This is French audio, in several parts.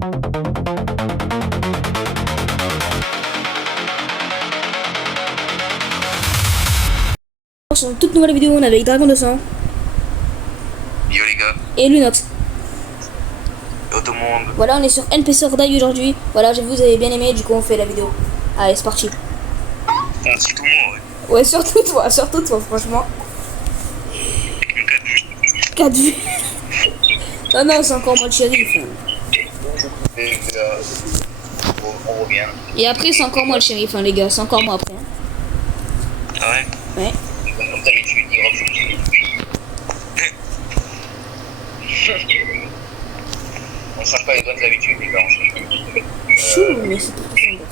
Sur une toute nouvelle vidéo, on est avec Dragon 200. Yo les gars. Et Lunox. Yo tout le monde. Voilà, on est sur NPC Ordaille aujourd'hui. Voilà, vous avez bien aimé, du coup on fait la vidéo. Allez, c'est parti. Merci tout le monde. Ouais, surtout toi, franchement. 4 vues. Non, c'est encore moi le shérif. On revient. Et après, c'est encore moi le shérif, hein, les gars. C'est encore moi après. Ah ouais. Ouais. Comme d'habitude, il refuse. On change pas les bonnes habitudes, les gars. Chou, mais c'est pas possible.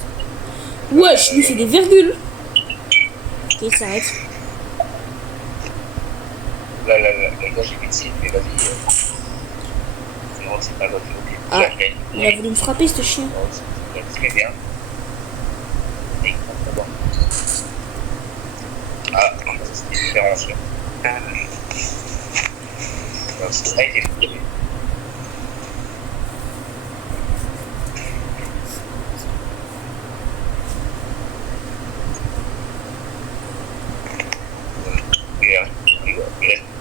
Wesh, lui fait des virgules. Ok, il s'arrête. Là, les gars, j'ai vite signe, mais vas-y. C'est bon, c'est pas grave. Ah, il a voulu me frapper, ce chien. C'est bien. Et on va. Ah, c'est différent, ça. C'est pas été fou.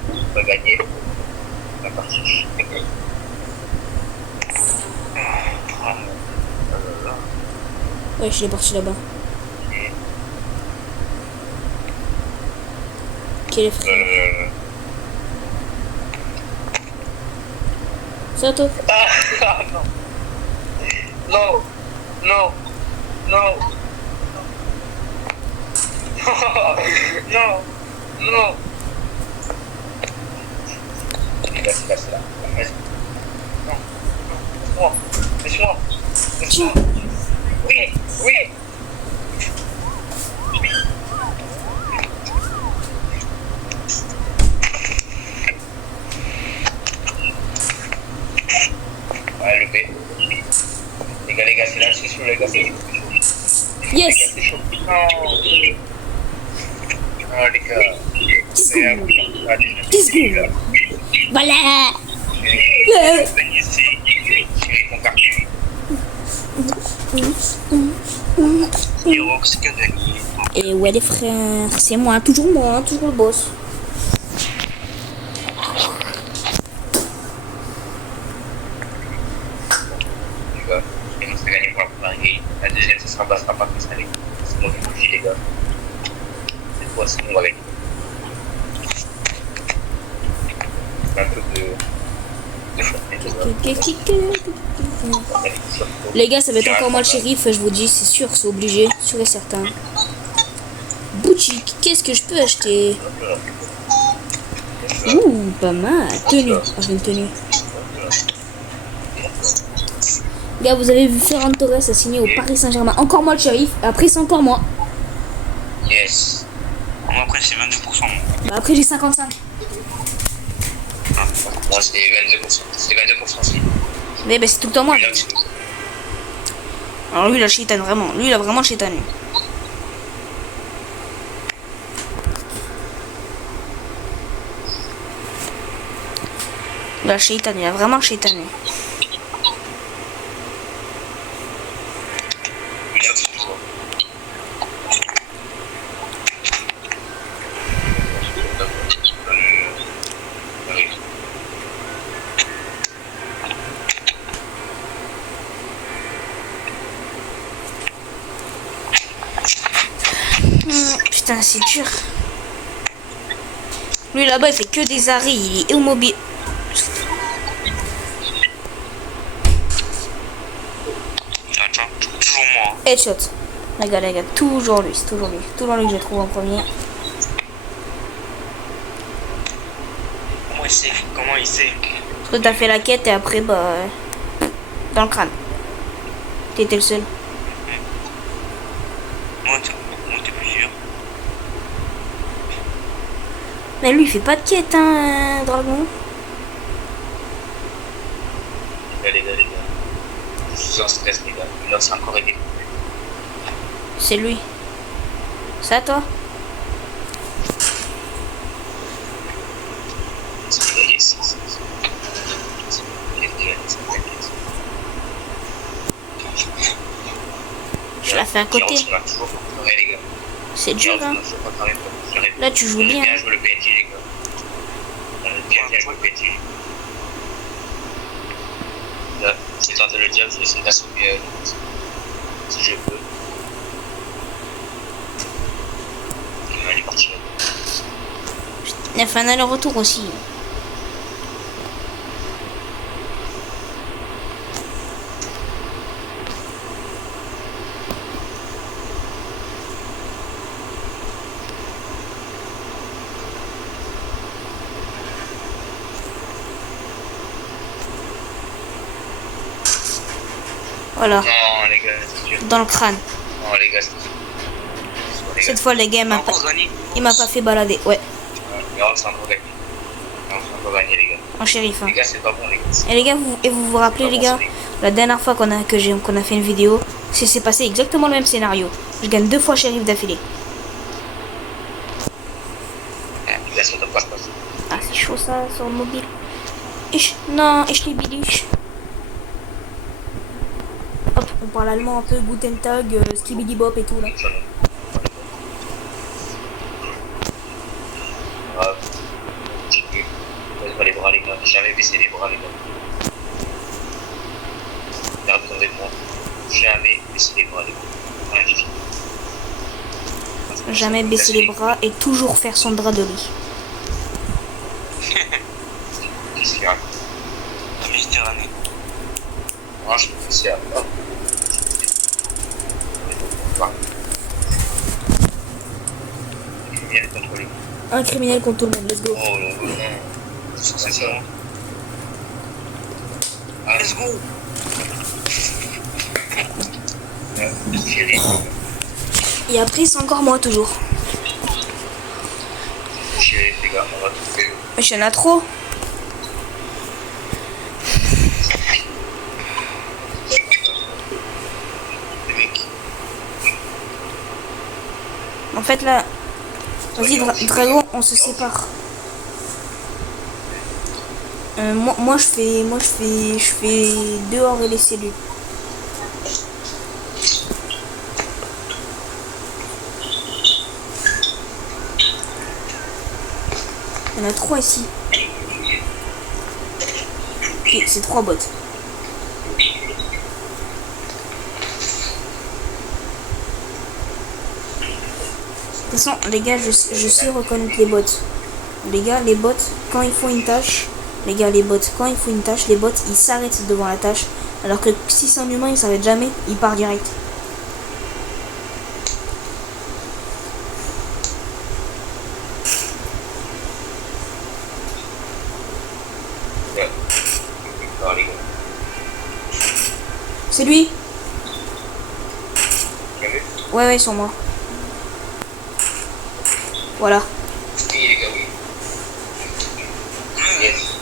On va gagner la partie. Ouais, je l'ai parti là-bas. Quel est frère? Ça, toi? Ah non. Non. Non. Non. Non. Non. C'est là. Non. Non. Laisse-moi. Laisse-moi. Oui. Oui. Ouais, le B. Les gars, c'est là, c'est chaud, les gars, c'est chaud. Yes! C'est chaud. Non. Oh, les gars. C'est un Disco. Voilà! Et ouais les frères, c'est moi, toujours le boss. La deuxième, ça sera pas que ça allait. C'est moi qui vous le dis, les gars. Cette fois, c'est on va gagner. Un peu de les gars, ça va être encore moi le shérif, je vous dis, c'est sûr, c'est obligé, sûr et certain. Boutique, qu'est-ce que je peux acheter? Ouh, pas mal. Tenue, j'ai une tenue. Gars, vous avez vu Ferran Torres a signé au Paris Saint-Germain. Encore moi le shérif, après c'est encore moi. Yes. Moi après c'est 22%. Bah, après j'ai 55. Moi c'est 22%. C'est 22% aussi. Mais bah, c'est tout le temps moi. Alors lui il a chétane vraiment. Lui il a vraiment chétané. Il a chétané, il a vraiment chétané. Putain, c'est dur. Lui là-bas il fait que des arrêts, il est immobile. Toujours moi. Headshot. Les gars, toujours lui, c'est toujours lui. Toujours lui que je trouve en premier. Comment il sait? Parce que t'as fait la quête et après, bah. Dans le crâne. T'étais le seul. Moi, t'es plusieurs. Mais lui, il fait pas de quête, hein, Dragon. Les gars. Je suis en stress, les gars. Il lance encore aidé. C'est lui. C'est à toi. fait à côté. On a toujours pas carré, les gars. C'est dur, On a hein. toujours pas carré pour gérer. Là, tu joues On a bien. bien joué le PNJ, les gars. On a bien joué le PNJ. Là, j'ai tenté le diable, je vais essayer d'assommer si je peux. Il est parti. Il a fait un aller-retour aussi. Voilà, Non, les gars, c'est dur. dans le crâne. Non, les gars, c'est dur. Cette fois, les gars, il m'a pas fait balader. Ouais, Mais on s'en va gagner. On s'en va gagner, les gars. en shérif. Hein. Les gars, c'est pas bon, les gars. Et les gars, vous vous rappelez, les gars, la dernière fois qu'on a fait une vidéo, c'est passé exactement le même scénario. Je gagne 2 fois shérif d'affilée. Les gars, ça doit pas se passer. Ah, c'est chaud ça, sur le mobile. Non, ich liebe dich. Hop, on parle allemand un peu, Guten Tag, Skibidi Bop et tout là. Baisse pas les bras, les gars. Jamais baisser les bras, les gars. Gardez dans les bras. Jamais baisser les bras, les gars. Rien du tout. Jamais baisser les bras et toujours faire son drap de lit. Qu'est-ce qu'il y a? Méditerranée. Moi, je me fais ça. Criminel contre lui. Un criminel contre tout le monde, let's go. Oh non. C'est ça. Ah, let's go. Chérie. Et après, c'est encore moi, toujours. Chérie, les gars, on va trouver. Mais il y en a trop. Les mecs. En fait, là... Vas-y, Dragon, on se sépare. Moi, je fais dehors et les cellules. Il y en a 3 ici. Ok, c'est 3 bots. De toute façon, les gars, je sais reconnaître les bots. Les gars, les bots, quand ils font une tâche, les bots, ils s'arrêtent devant la tâche. Alors que si c'est un humain, il s'arrête jamais, il part direct. Ouais. Non, les gars. C'est lui? Vous avez vu? Ouais, sur moi. Voilà. Oui, les gars, oui. Yes.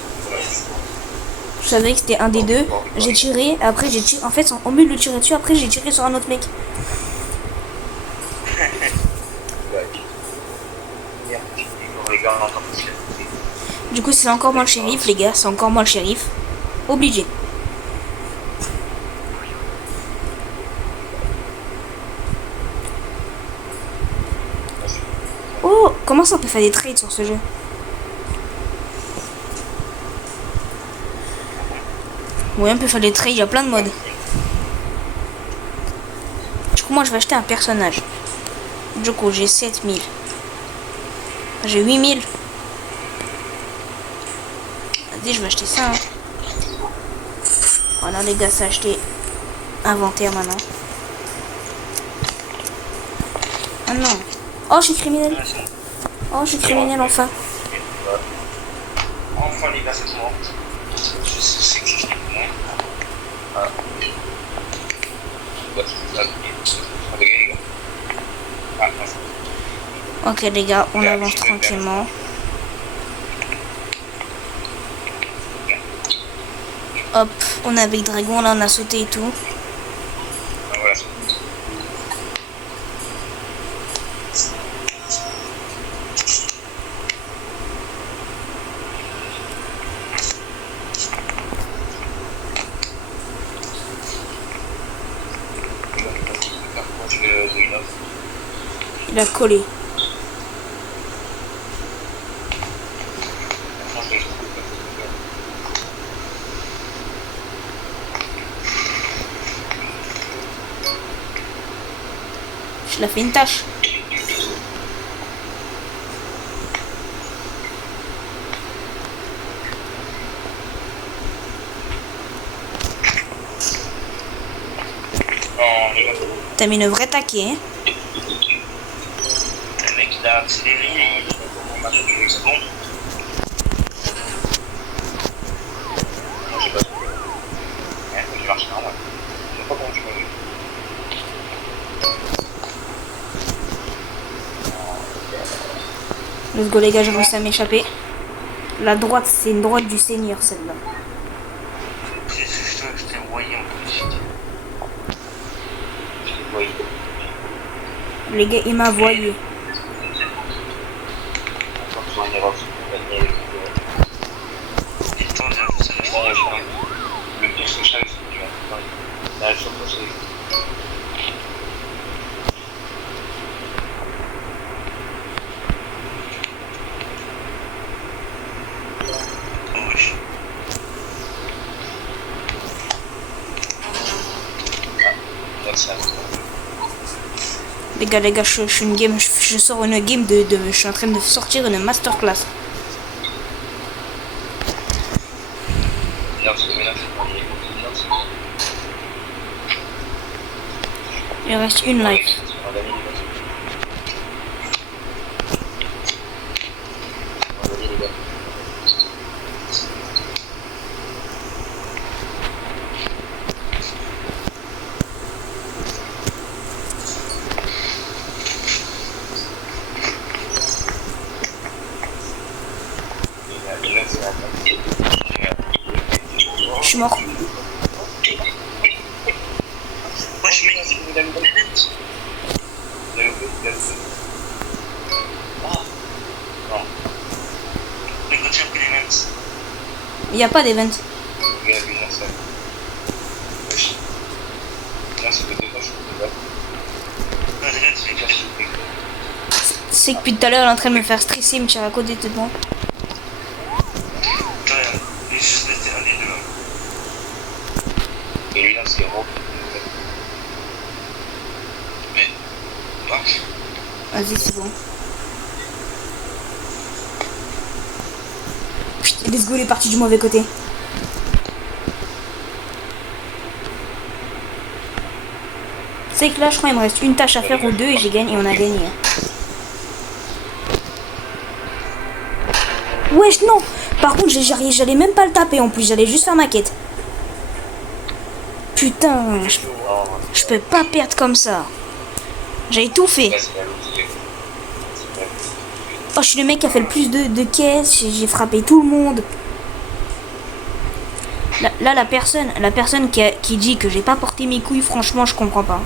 Je savais que c'était un des deux. J'ai tiré, après j'ai tiré. En fait, au mieux de le tirer dessus, après j'ai tiré sur un autre mec. Les gars, on entend plus. Du coup, c'est encore moi le shérif, les gars. C'est encore moi le shérif. Obligé. Oh, comment ça on peut faire des trades sur ce jeu? Oui, on peut faire des trades, il y a plein de modes. Du coup, moi je vais acheter un personnage. Du coup, j'ai 7000. J'ai 8000. Vas-y, je vais acheter ça. Hein. Voilà, les gars, c'est acheté. Inventaire maintenant. Ah non. Oh, je suis criminel. Oh, je suis criminel enfin. Enfin, les gars, c'est moi. Je sais que je suis moi. Ah. Les gars. Ah, non. Ok, les gars, on avance tranquillement. Hop, on est avec Dragon, là on a sauté et tout. Ah, voilà. Il a collé. Je l'ai fait une tâche. T'as mis une vraie taquet, hein? Le mec il a accéléré et il a comment marcher sur les secondes. Moi j'ai pas trouvé. Ouais, j'ai marché normal. Je sais pas comment tu m'as vu. Let's go les gars, j'ai réussi à m'échapper. La droite, c'est une droite du Seigneur celle-là. Je t'ai envoyé en publicité. Je t'ai envoyé. Les gars, il m'a voyé. Le pire c'est que je savais ce que tu vas. Là, je suis reposé. Les gars, je suis une game, je sors une game je suis en train de sortir une masterclass. Il reste une life. Je suis mort. Il n'y a pas d'event. C'est que depuis tout à l'heure, elle est en train de me faire stresser, me tirer à côté de moi. Et lui, là, c'est Hero. Mais, marche. Vas-y, c'est bon. Putain, let's go, il est parti du mauvais côté. C'est que là, je crois qu'il me reste une tâche à faire ou deux et j'ai gagné et on a gagné. Wesh, non! Par contre, j'allais même pas le taper en plus, j'allais juste faire ma quête. Putain, je peux pas perdre comme ça. J'avais tout fait. Oh, je suis le mec qui a fait le plus de caisses, j'ai frappé tout le monde. Là, la personne qui dit que j'ai pas porté mes couilles, franchement, je comprends pas.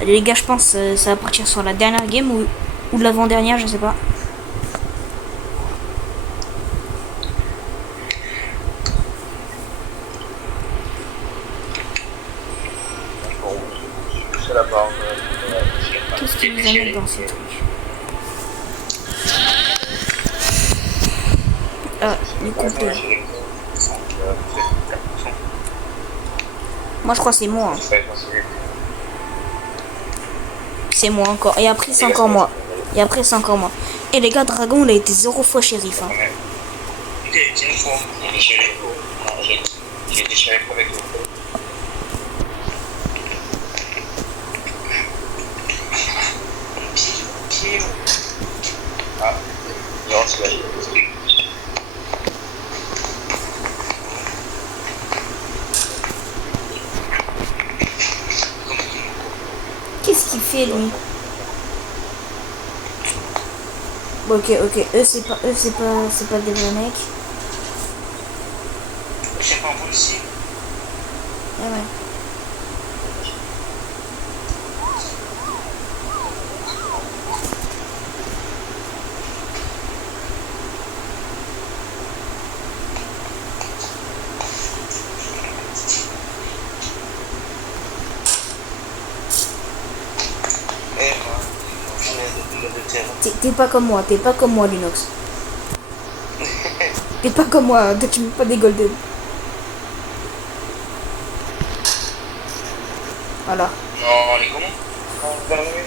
Les gars, je pense ça va partir sur la dernière game ou de l'avant-dernière, je sais pas. Qu'est-ce qu'ils vous amènent dans ces trucs? Ah, les compteurs. Moi, je crois que c'est moi. Hein. C'est moi encore. Et après, c'est encore moi. Et après, c'est encore moi. Et les gars, Dragon, il a été 0 fois shérif. Hein. J'ai été shérif avec lui. Ah, non, c'est là. Qu'est-ce qu'il fait lui? Bon, ok, eux c'est pas des vrais mecs. C'est pas un policier. Ah ouais. T'es pas comme moi, Lunox. T'es pas comme moi, toi tu mets pas des golden. Voilà. Non, les comment?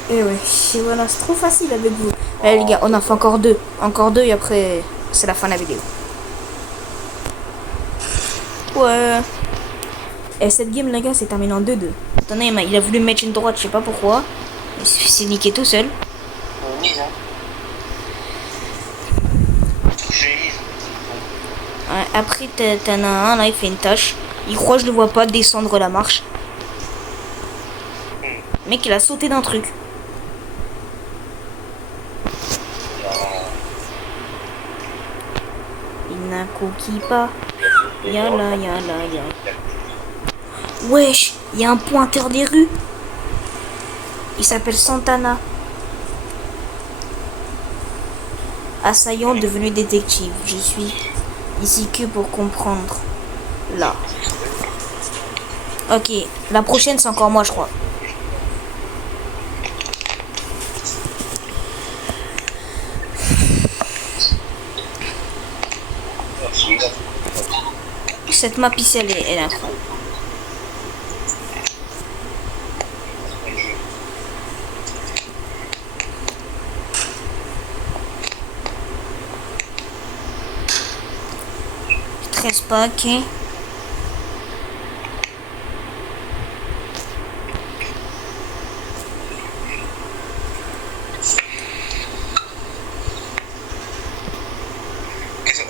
Et ouais, et voilà, c'est trop facile avec vous. Allez les gars, on en fait encore deux. Encore deux et après, c'est la fin de la vidéo. Ouais. Et cette game, les gars, c'est terminé en 2-2. Attendez, il a voulu mettre une droite, je sais pas pourquoi. Il s'est niqué tout seul. Ouais, après, t'en as un, là, il fait une tâche. Il croit que je le vois pas descendre la marche. Le mec, il a sauté d'un truc. Il n'a coquille pas. Yala, yala, yala. Wesh, il y a un pointeur des rues. Il s'appelle Santana. Assaillant devenu détective. Je suis ici que pour comprendre. Là. Ok, la prochaine c'est encore moi je crois. Cette map ici elle est incroyable. Je stresse pas, ok.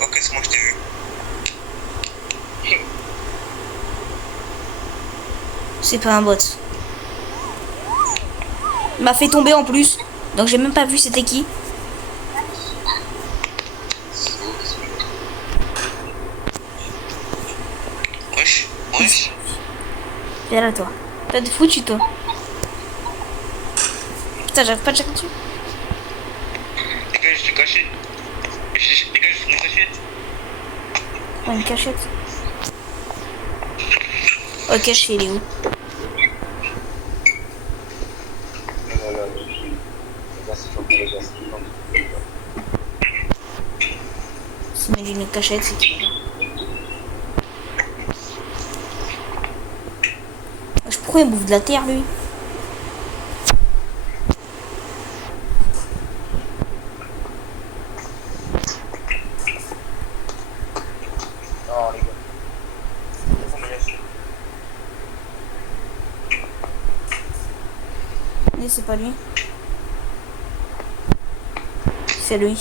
Ok, c'est moi je t'ai vu. C'est pas un bot. Il m'a fait tomber en plus. Donc j'ai même pas vu c'était qui. Wesh, wesh. Viens là toi. T'as de foutu toi. Putain j'arrive pas de checker dessus. Les gars, je suis caché. Les gars, je suis caché. Oh, une cachette. Ok, je sais, il est où? S'il met une cachette, c'est tout. Pourquoi il bouffe de la terre, lui? Non, les gars. Mais c'est pas lui. C'est lui.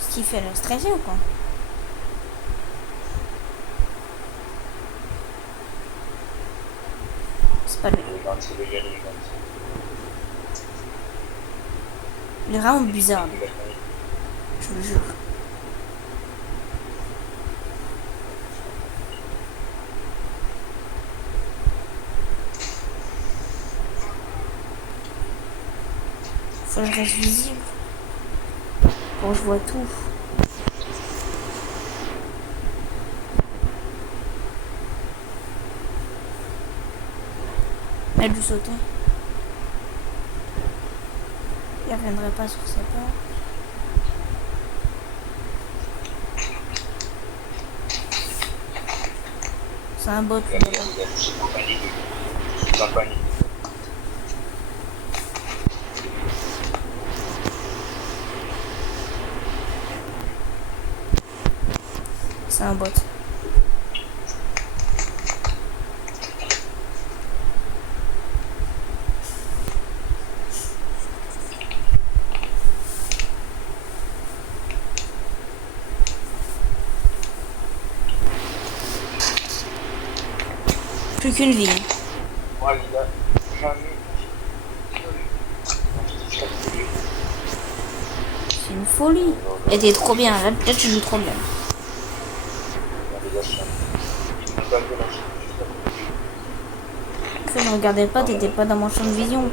Ce qu'il fait, le stressé ou quoi? C'est pas lui. Il est vraiment bizarre, lui. Je vous jure. Faut que je reste visible. Bon, je vois tout. Elle lui sauter. Il reviendrait pas sur ses pas. C'est un bot. C'est un bot. Plus qu'une vie. C'est une folie. Et t'es trop bien. Là, tu joues trop bien. Je ne regardais pas, t'étais pas dans mon champ de vision.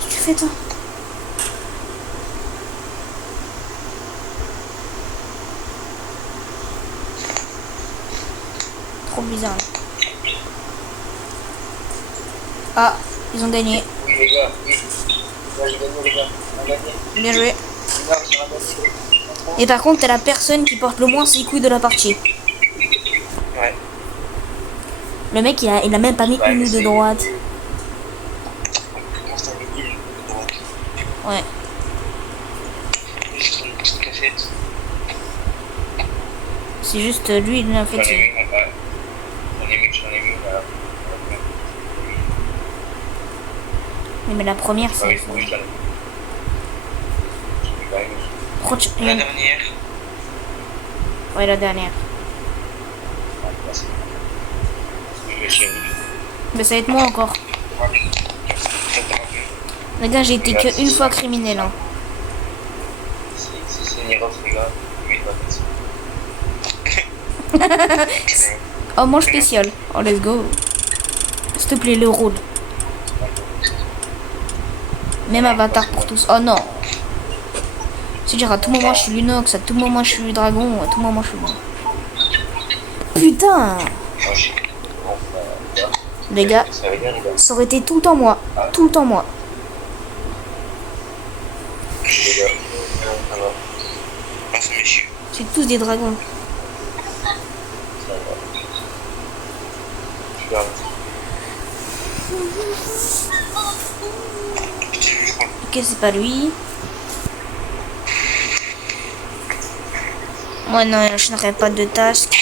Qu'est-ce que tu fais toi? bizarre. Là. Ah, ils ont gagné. Oui, les gars, oui. Ouais, j'ai gagné, les gars. On a gagné. Bien joué. Les gars, on a gagné. Et par contre, t'es la personne qui porte le moins ses couilles de la partie. Ouais. Le mec, il a même pas mis Ouais, une mais de c'est- droite. Comment ça gagné le coup de droite? Ouais. Juste une petite cachette. C'est juste lui, en fait. J'en ai mis, ouais. J'en ai mis, voilà. Mais la première, Ah c'est. oui, oui, je l'en ai mis. J'ai mis quand même. Pourquoi tu- La dernière. Ouais, la dernière. Ah, merci. Je vais chez lui. Mais ça va être moi encore. Les gars, j'ai été que une fois criminel. Hein. Si c'est une erreur, les gars, lui, il va passer. Oh, manche spécial. Oh, let's go. S'il te plaît, le rôle. Même avatar pour tous. Oh non. C'est-à-dire, à tout moment, je suis Lunox, à tout moment, je suis Dragon, à tout moment, je suis bon. Putain. Les gars, ça aurait été tout le temps moi. Tout le temps moi. Les gars, ça va. Ah, ça m'échue. C'est tous des dragons. Ça va. Je garde. Ok, c'est pas lui. Moi, non, je n'aurai pas de task.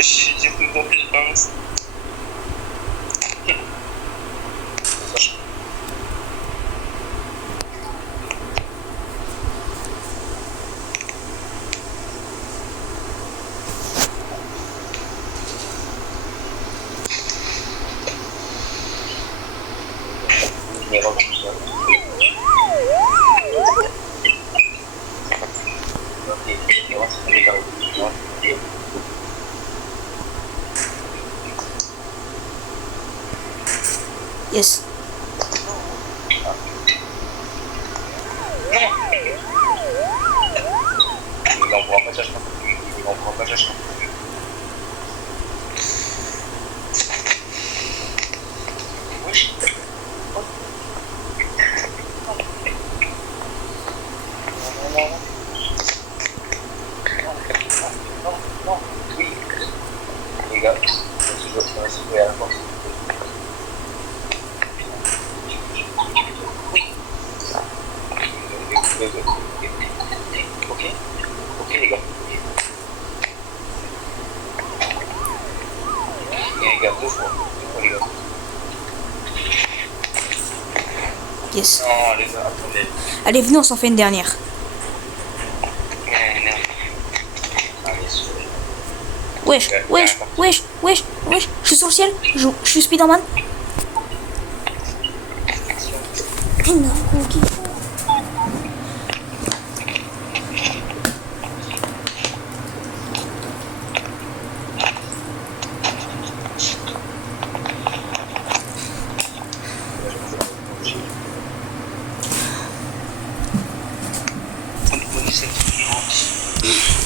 J'ai tout compris, je pense. Yes. Il en prend pas, ça, je pense. Il en prend pas, ça, je pense. Oui. Non. Oui. Les gars, je dois faire essayer à la force. Ok, les gars. Les gars, deux fois, les gars. Yes. Non, les gars, attendez. Allez, venez, on s'en fait une dernière. Merde. Allez, souris. Wesh, wesh, wesh, wesh, wesh. Je suis sur le ciel. Je suis Spider-Man. Non, ok.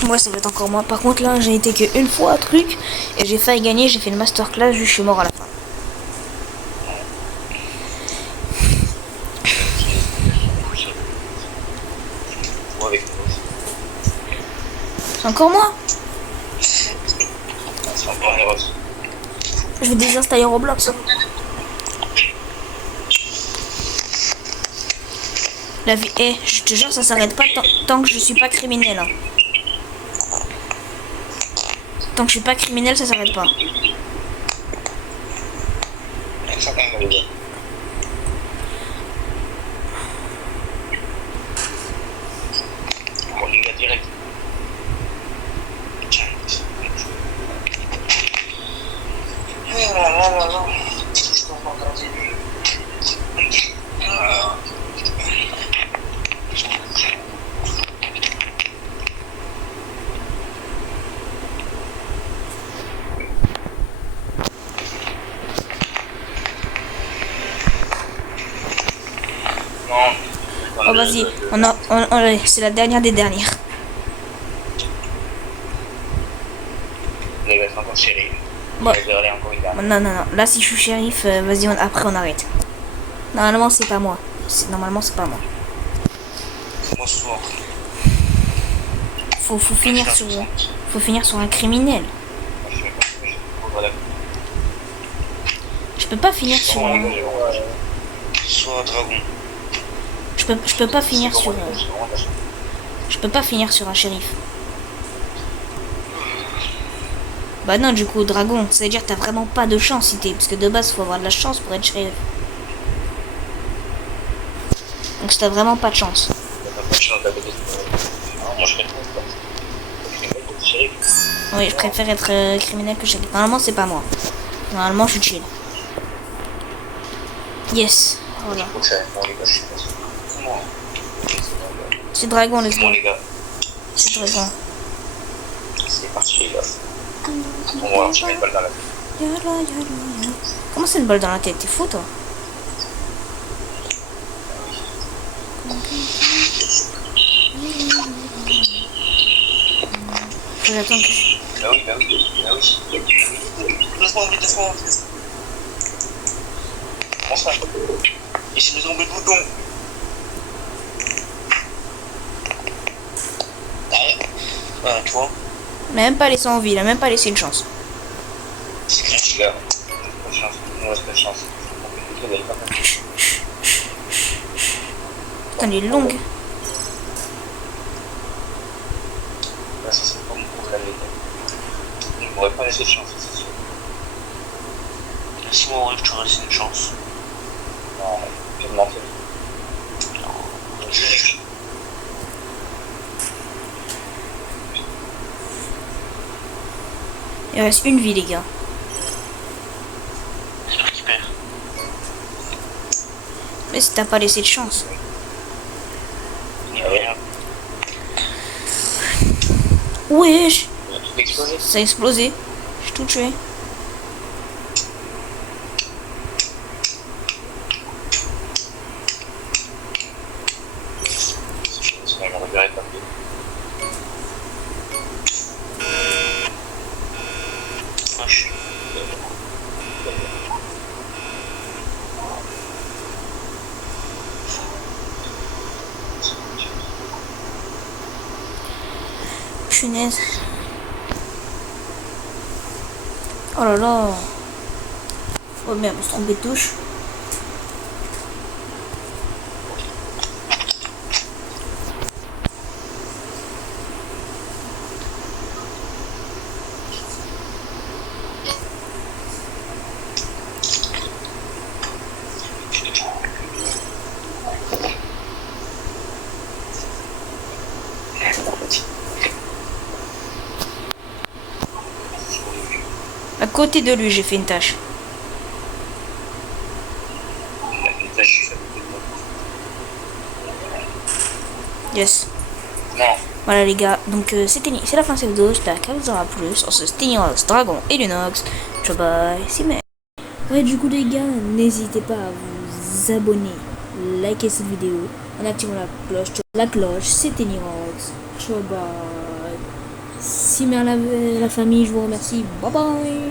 Moi, ça va être encore moi. Par contre, là, j'ai été que une fois truc et j'ai failli gagner. J'ai fait une masterclass. Je suis mort à la fin. C'est encore moi. C'est encore une rose. Je vais désinstaller Roblox. Hein. La vie, je te jure, ça s'arrête pas tant que je suis pas criminel. Hein. Tant que je suis pas criminel, ça s'arrête pas. Bon, les gars, direct. Oh là là là là. Je comprends pas. Oh, vas-y, allez, c'est la dernière des dernières. Les gars, c'est encore shérif. Bon. Je vais aller encore une dernière. Non, non, non. Là, si je suis shérif, vas-y, après on arrête. Normalement, c'est pas moi. Normalement, c'est pas moi. Moi, souvent. Faut finir sur un criminel. Je peux pas finir sur un... Soit un dragon. Je peux pas finir sur... Je peux pas finir sur un shérif. Bah non, du coup, dragon, ça veut dire que t'as vraiment pas de chance si t'es... Parce que de base, faut avoir de la chance pour être shérif. Donc t'as vraiment pas de chance. Oui, je préfère être criminel que shérif. Normalement, c'est pas moi. Normalement, je suis chill. Yes. Voilà. C'est dragon, les gars. C'est dragon. C'est parti, les gars. On va voir, je mets une balle dans la tête. Comment c'est une balle dans la tête? T'es fou, toi? Faut que j'attende que... Bah oui. Laisse-moi. Comment ça? Et si nous tombé le bouton? Voilà, tu vois. Même pas laissé en vie, il a même pas laissé une chance. C'est crash, là. Pas de chance. Il nous reste pas de chance. Putain, elle est longue. Là, ça, c'est pas mon problème, les gars. Je m'aurais pas laissé de chance, c'est sûr. Laisse-moi en rêve, tu aurais laissé une chance. Non, je vais me mentir. Non, je... Il reste une vie, les gars. J'espère qu'il perd. Mais si t'as pas laissé de chance. Il n'y a rien. Wesh! Il a tout explosé. Ça a explosé. J'ai tout tué. Sinon, il me reverrait pas plus. Punaise. Oh là là. Oh merde, je me suis trompé de touche. À côté de lui, j'ai fait une tâche. Il a fait une tâche. Yes. Non. Voilà les gars, donc c'est la fin de cette vidéo, j'espère qu'elle vous aura plu sur ce Sténiox, Dragon et Lunox. Ciao bye, c'est mais. Ouais, du coup les gars, n'hésitez pas à vous abonner, liker cette vidéo en activant la cloche. La cloche, c'est Sténiox. Ciao bye. Si mais la famille, je vous remercie. Bye bye.